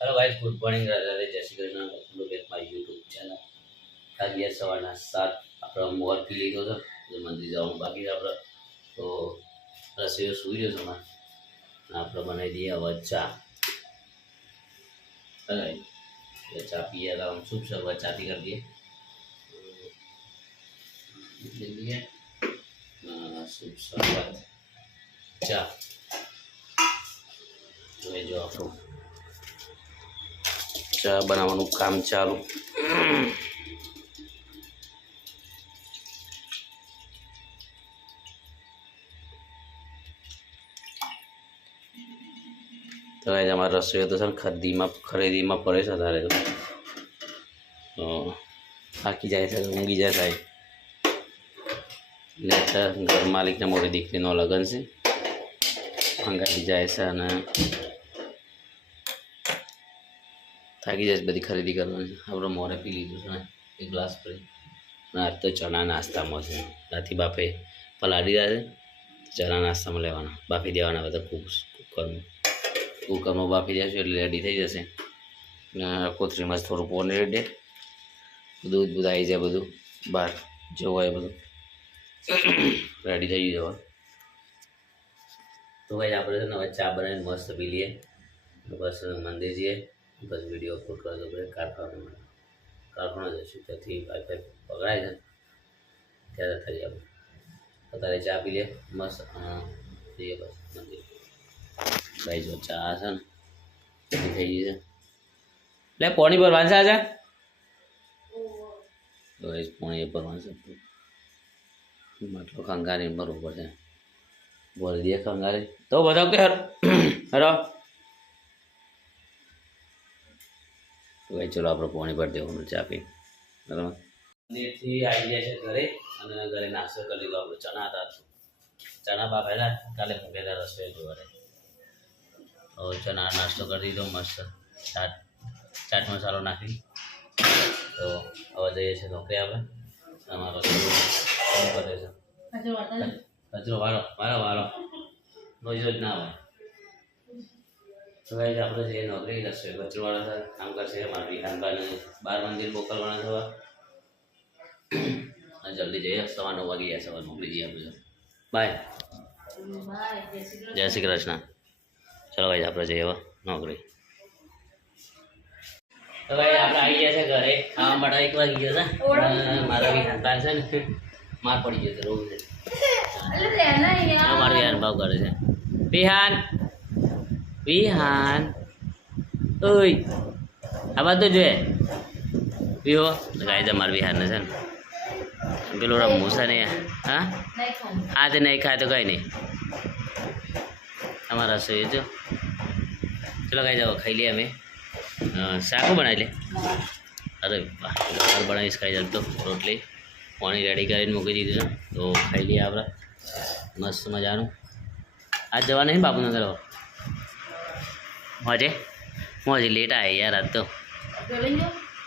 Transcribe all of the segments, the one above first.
Hello guys, good morning, Radhe जय श्री कृष्ण। लोग एक माय यूट्यूब चैनल आज सवाરના 7 આપણે મોર પી લીધો છે, જે મંદિર જવાનું બાકી છે આપણે. તો રસોઈયો સુઈ રહ્યો છે હમણાં. આપણે બનાવી દઈએ હવે ચા. હવે ચા પીએ તો આમ શુભ શરૂઆત ચાથી કરી દઈએ. શુભ શરૂઆત ચા જોઈ જો આપણું ચા બનાવવાનું કામ ચાલુ. તો આજે અમારા રસોઈ તો છે ને ખરીદીમાં પડે છે તારે તો થાકી જાય છે, ઊંઘી જાય સાહેબ. ને ઘર માલિકને મોટી દીકરીનો લગ્ન છે, ઊંઘાઈ જાય છે અને થાકી જાય. બધી ખરીદી કરવાની છે. આપણે મોરે પી લીધું છે ને એક ગ્લાસ પડી. અને આજ તો ચણા નાસ્તામાં છે. ત્યાંથી બાફે પલાળી રહ્યા છે, ચણા નાસ્તામાં લેવાના, બાફી દેવાના બધા કુકરમાં બાફી દેશું એટલે રેડી થઈ જશે. ને કોથળીમાં થોડું પોણી રેડે, દૂધ બૂધ આવી જાય, બધું બહાર જેવું હોય બધું રેડી થઈ જવા. તો ભાઈ આપણે છે ને હવે ચા બનાવીને મસ્ત પી લઈએ, બસ મંદિર જઈએ, બસ વિડીયો અપલોડ કરી દો. ભાઈ કારખાના જઈશું, ત્યાંથી વાઈફાઈ પકડાય છે ત્યારે થઈ આપણે અત્યારે ચા પી લે મસ્ત જઈએ બસ મંદિર. ભાઈ જો ચા છે ને થઈ ગઈ છે, એટલે પોણી પર વાંચા છે. પોણી પર વાંચે મતલબ ખંગારી બરોબર છે, બોલી દઈએ ખંગારી તો બતાવ કે હરો. ભાઈ ચલો આપણે પોણી પર દેવાનું ચા પી બરાબર. મંદિરથી આવી જાય છે ઘરે, અને ઘરે નાસ્તો કરી લીધો. આપણે ચણા હતા, ચણા બાફેલા કાલે મૂકેલા રસોઈ જોવાને. હવે ચણા નાસ્તો કરી દીધો મસ્ત, ચાટ મસાલો નાખી. તો હવે જઈએ છીએ નોકરી. આપણે અમારો કરે છે કચરો વાળો વાળો વાળો રોજ રોજ ના હોય. તો ભાઈ આપણે જઈએ નોકરી. રસોઈ કચરો વાળા કામ કરશે. મારા વિહાનભાઈને 12 મંદિર મોકલવાના થવા. જલ્દી જઈએ, 9:15 વાગી જાય. સવાર નોકરી જઈએ આપણે. બાય, જય શ્રી કૃષ્ણ. ચલો ભાઈ આપણે જઈએ હવે નોકરી. તો ભાઈ આપણે આવી ગયા છે ઘરે. ખાવા માટે 1 વાગી ગયો છે. મારા વિહાનભાઈ છે ને માર પડી ગયો છે રોજ. મારો વિહાન ભાવ કરે છે. વિહાન ઓય આ વાત તો જોઈએ વિહો ગાય છે મારા વિહાન છે ને પેલો મૂસા નહીં. હા આ તે નહીં ખાય તો કઈ નહીં. અમારા રસોઈ જો ચલો ગાય જાઓ ખાઈ લઈએ અમે. શાકો બનાવી લે. અરે વાહ, દાળ બનાવીશ ખાઈ જતો. રોટલી પાણી રેડી કરીને મૂકી દીધું છે, તો ખાઈ લઈએ આપણે મસ્ત મજાનું. આજ જવા નહીં બાપુને કરવા મજે મોજી લેટ આવે યાર આજ તો.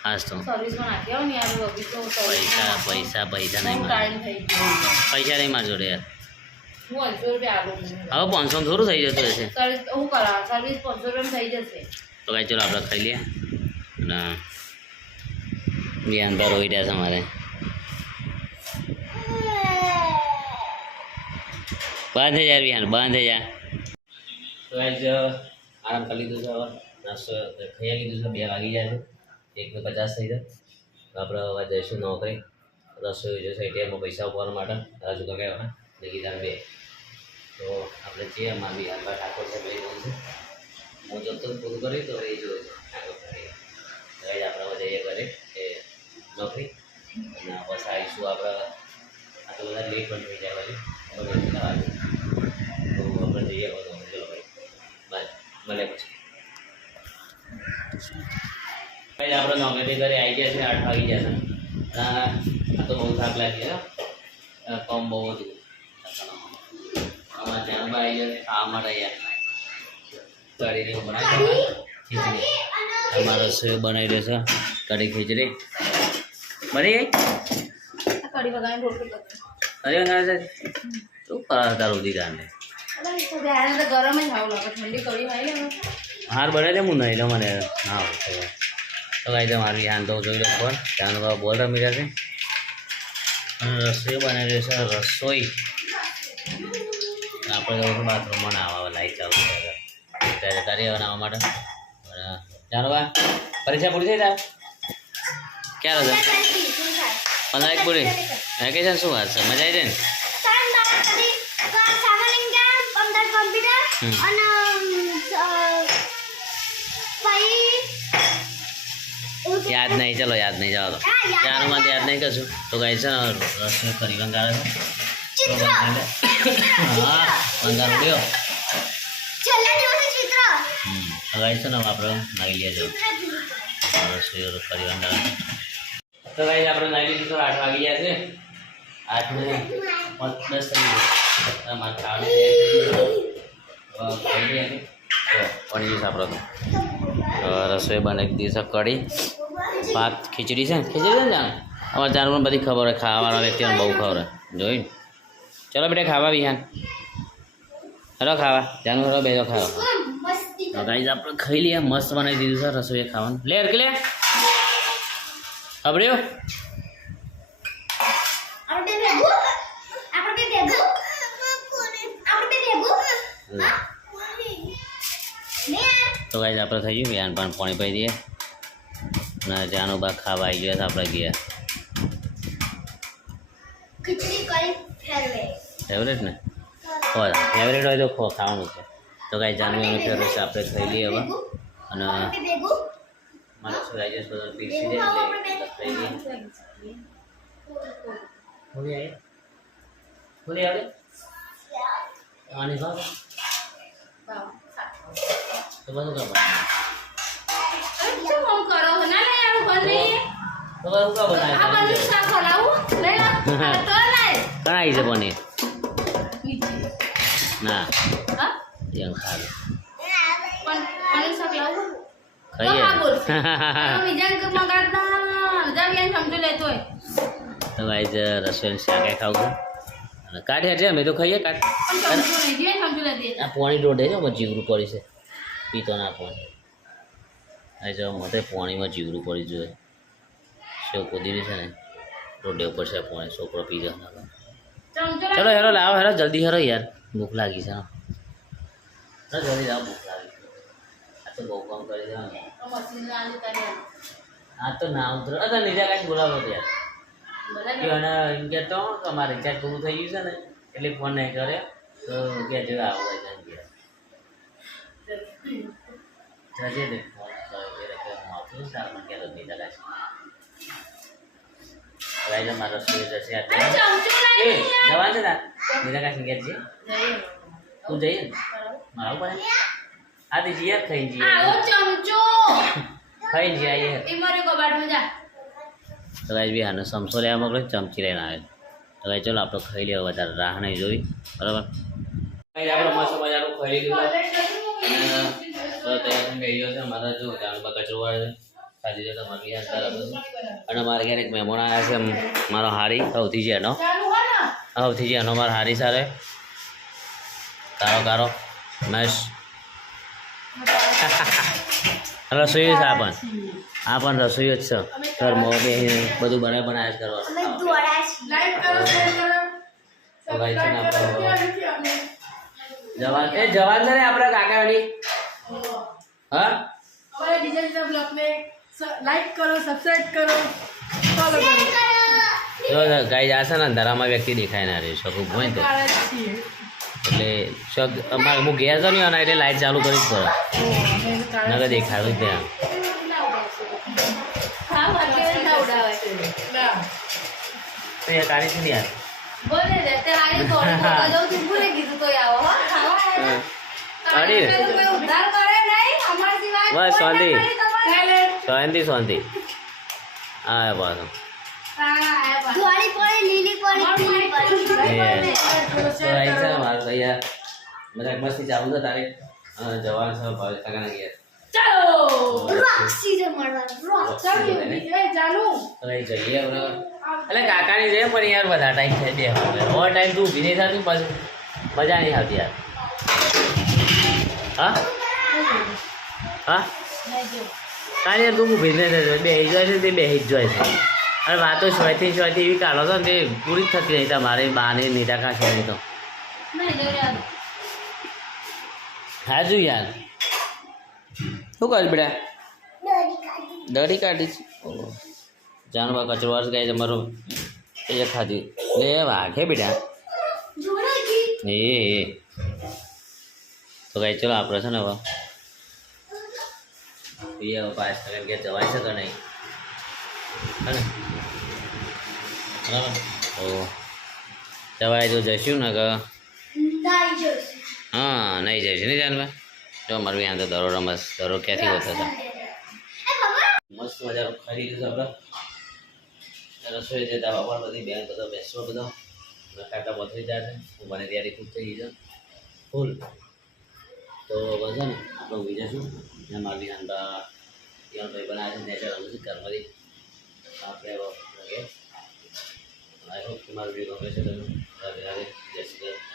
આજ તો પૈસા નહીં મારી જોડે યાર. હવે 500 થોડું થઈ જતું હશે. તો કાંઈ ચલો આપણે ખાઈ લઈએ. અને વિહાન પર રોઈ રહ્યા છે અમારે. બંધ થઈ જાય વિહાન, બંધ થઈ જાય. તો આરામ કરી લીધું છે. હવે નાસ્તો ખાઈ લીધું છે. 2 વાગી જાય છે, 1:50 થઈ જાય. તો આપણે હવે જઈશું નોકરી. રસોઈ જો સાઈડ એમાં પૈસા ઉપાડવા માટે રાજુ કાકા ને ગીતા 2. તો આપણે જઈએ. મારી હાલમાં ઠાકોર સાહેબ લઈ જવું છે. હું જતો પૂરું કરી તો એ જોયું ઠાકોર સાહેબ. આપણે હવે જઈએ ઘરે એ નોકરી. અને બસ આવીશું આપણે. આ તો બધા લેટ પણ થઈ જાય બાજુ. તો આપણે જઈએ બધું. ચલો ભાઈ બાય, ભલે પછી. ભાઈ આપણે નોકરી ઘરે આવી ગયા છે. 8 વાગી ગયા છે. આ તો બહુ થાક લાગી. કામ બહુ હતું. આમાં ધ્યાન આવી જાય ખાવા માટે યાર. કઢીને બનાવી ખીચડી. અમારો રસોઈ બનાવી દેશે કઢી ખીચડી બની ગઈ. કઢી વગાડી રોટલી અરે શું તારું દીધા ને ગરમ જ ખાવું લાગે. ઠંડી કઢી ખાઈ લે હાર બને છે હું નહીં લો મને ના હોય તો ગાઈ મારી હાન તો જોઈ લો ફોન ત્યાં બોલ રમી રહ્યા છે અને રસોઈ બનાવી છે રસોઈ આપણે જવું બાથરૂમમાં નાવા લાઈટ ચાલુ કરે ત્યારે તારી નાવા માટે ચાલો બા પરીક્ષા પૂરી થઈ જાય ક્યારે હતો 15 પૂરી વેકેશન શું વાત છે મજા આવી જાય ને યાદ નહીં ચલો યાદ નહીં ચાલો ચારોમાં યાદ નહીં કરશું તો ગાઈ છે ને રસોઈ કરી વંગારે છે હા વંગાર ઉડ્યો ગાઈ છે ને આપણે નાઈ લઈએ જવું રસોઈ કરી વંગારે તો ગાઈ આપણે નાઈ લીધું 8 વાગી ગયા છે 8 ને 10 થઈ ગયું મારે ખાવાની પનીર આપણો રસોઈ બનાવી દીધી છે કઢી ભાત ખીચડી છે ને જાણે અમારે જાણ પણ બધી ખબર હોય ખાવાવાળા વ્યક્તિઓને બહુ ખબર હોય જોઈ ચલો બેટા ખાવા વિહાન હેલો ખાવા જાનું હેલો બેજો ખાવા તો ગાઈઝ આપણે ખાઈ લઈએ મસ્ત બનાવી દીધું છે રસોઈ ખાવાનું લે અરકે લે અબડ્યો તો ગાઈઝ આપણે થઈ ગયું વ્યાન પણ પાણી પાઈ દઈએ અને જાનો બા ખાવા આવી ગયા આપણે ગયા ફેવરેટ ને ફેવરેટ હોય તો ખાવાનું છે તો કાંઈ જાનવી અમે ફેવરેટ છે આપણે ખાઈ લઈએ હવે અને મારે શું આવી જશે બધા પીસી દે એટલે ખાઈ લઈએ થોડી આવે આની ભાવ તો બધું કરવાનું કણાઈ છે પનીર ના એમ ખાવે ખાઈએ તો ભાઈ રસોઈ શાકે ખાવું અને કાઢે છે અમે તો ખાઈએ કાઢ આ પાણી રોડે છે જીવરું પડી છે પીતો ના પાણી આ જો મોટે પાણીમાં જીવરું પડી જોઈએ સેવ કૂદી છે ને રોડે ઉપર છે પાણી છોકરો પી જાય ચલો હેરો લાવો હેરો જલ્દી હેરો યાર ભૂખ લાગી છે જલ્દી લાવો ભૂખ લાગી આ તો બહુ કામ કરી દેવાનું હા તો ના ઉતરો અરે નીચે કાંઈ બોલાવો યાર અને એમ કહેતો કે અમારે રિચાર્જ પૂરું થઈ ગયું છે ને એટલે ફોન નહીં કરે તો કે જો આવો જજે દે ફોન આવતું સારું કહેતો નીચે કાંઈ મારો રસોઈ જશે જવા છે ને નીચે કાંઈ ઘેર છે તું જઈએ ને મારા ઉપર આ દીજીએ ખાઈ જઈએ ખાઈ જઈએ આવીએ તો ગાઈ બી આનો સમસો લેવા મોકલે ચમચી લઈને આવે તો ગાઈ ચલો આપણે ખાઈ લેવા વધારે રાહ નહીં જોઈ બરાબર આપણે મસ્ત મજાનું ખાઈ લીધું તો તૈયાર થઈ ગયો છે મારા જો જાણ કચરો વાળે ખાલી છે તમારી યાર બરાબર અને મારે ઘેર એક મહેમાન આવ્યા છે મારો હારી સૌથી છે એનો મારો હારી સારે કારો મેશ રસોઈ છે આ પણ રસોઈ જ છે ઘરમાં બધું બનાવ્યા જ કરવાનું જવાન છે ને આપણે કાકાની હા લાઈક કરો સબસ્ક્રાઇબ કરો ફોલો કરો ગાઈ જશે ને અંધારામાં વ્યક્તિ દેખાય ના રહે શકું હોય તો એટલે શક અમારે હું ગયા છો ને અને એટલે લાઈટ ચાલુ કરવી જ પડે નગર દેખાડું ત્યાં કાઢી છે ને યાર બસ શાંતિ હા પાછો મસ્તી ચાલુ છે તારે જવાનું છે કાકાના ઘેર જઈએ એટલે કાકાની જઈએ પણ યાર બધા ટાઈમ થઈ બે ઓવર ટાઈમ તું ઊભી નહીં થતી પછી મજા નહીં આવતી યાર હા હા કાલે યાર તું ઊભી નહીં થતો બે જાય છે તે બે જ જાય છે અને વાતો શોયથી એવી કાઢો છો ને તે પૂરી જ થતી નહીં તમારી બાને નીતા કાશવાની તો હાજુ યાર શું કરીશ બેટા દડી કાઢીશ જાનવા કચરો વાર્સ ગાય તમારો એ ખાધી લે વાઘે બેટા એ તો કઈ ચલો આપણે છે ને હવે એ હવે પાસ કરીને કે જવાય છે કે નહીં હે ને બરાબર તો જવાય તો જઈશું ને કે હા નહીં જઈશું નહીં જાનવા જો મારું ત્યાં તો દરો રમસ દરો ક્યાંથી હોતો હતા મસ્ત મજાનો ખાઈ લીધું આપણે રસોઈ જતા બાપા બધી બેન બધો બેસવો બધો કાકા પથરી જાય છે હું મને તૈયારી ખૂબ થઈ ગઈ છે ફૂલ તો બસ ને આપણે ઉભી જશું ને મારી વિહાનબા ભાઈ બનાવે છે નેચર રમું છું ઘરમાંથી આપણે આઈ હોપ કે મારું વિડીયો ગમે છે તમે રાધે રાધે જય શ્રી કૃષ્ણ